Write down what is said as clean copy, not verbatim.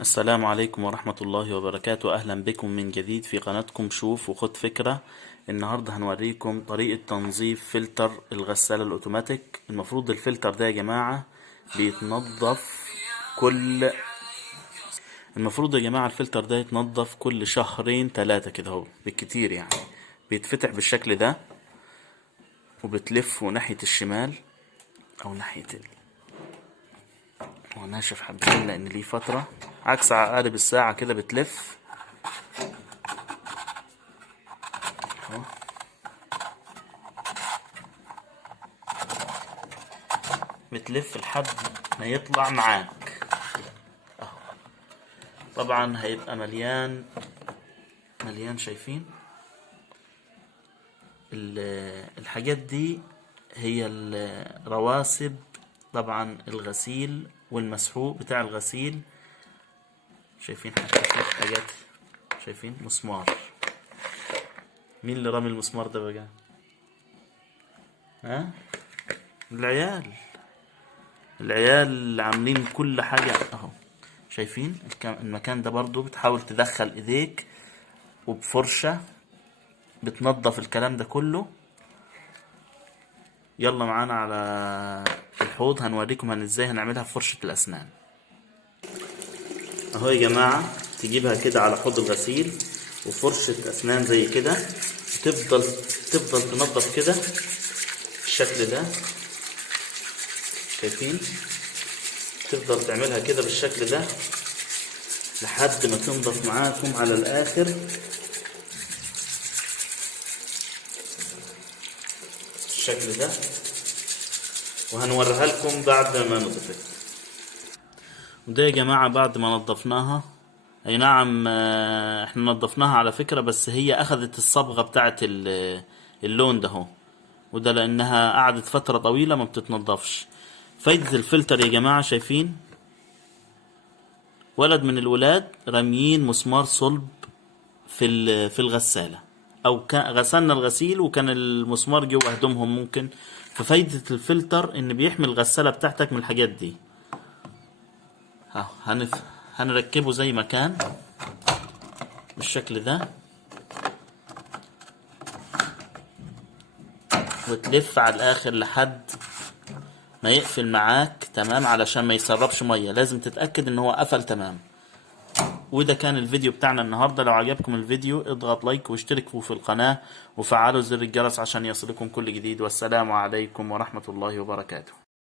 السلام عليكم ورحمة الله وبركاته. أهلا بكم من جديد في قناتكم شوف وخد فكرة. النهاردة هنوريكم طريقة تنظيف فلتر الغسالة الأوتوماتيك. المفروض الفلتر ده يا جماعة بيتنظف كل المفروض يا جماعة الفلتر ده يتنظف كل شهرين 3 كده اهو بالكتير يعني. بيتفتح بالشكل ده وبتلفه ناحية الشمال أو ناحية هو ناشف حبتين لأن ليه فترة، عكس عقارب الساعة كده بتلف اهو. بتلف لحد ما يطلع معاك اهو. طبعا هيبقى مليان مليان. شايفين الحاجات دي هي الرواسب طبعا الغسيل والمسحوق بتاع الغسيل. شايفين حاجات، شايفين مسمار. مين اللي رمي المسمار ده بقى؟ ها؟ العيال عاملين كل حاجة اهو. شايفين المكان ده برضو بتحاول تدخل ايديك وبفرشة بتنظف الكلام ده كله. يلا معانا على الحوض هنوريكم ازاي هنعملها في فرشة الاسنان اهو يا جماعة. تجيبها كده على حوض الغسيل وفرشة اسنان زي كده، تفضل تنظف كده بالشكل ده. شايفين؟ تفضل تعملها كده بالشكل ده لحد ما تنضف معاكم على الاخر بالشكل ده، وهنوريها لكم بعد ما نضفت. وده يا جماعة بعد ما نضفناها. اي نعم، احنا نضفناها على فكرة، بس هي اخذت الصبغة بتاعت اللون ده اهو. وده لانها قعدت فترة طويلة ما بتتنضفش. فايدة الفلتر يا جماعة، شايفين ولد من الولاد راميين مسمار صلب في الغسالة، او غسلنا الغسيل وكان المسمار جوه هدومهم ممكن. ففايدة الفلتر ان بيحمي الغسالة بتاعتك من الحاجات دي. هنركبه زي ما كان بالشكل ده، وتلف على الاخر لحد ما يقفل معاك تمام، علشان ما يسربش مية. لازم تتأكد ان هو قفل تمام. وده كان الفيديو بتاعنا النهاردة. لو عجبكم الفيديو اضغط لايك واشتركوا في القناة وفعلوا زر الجرس عشان يصلكم كل جديد. والسلام عليكم ورحمة الله وبركاته.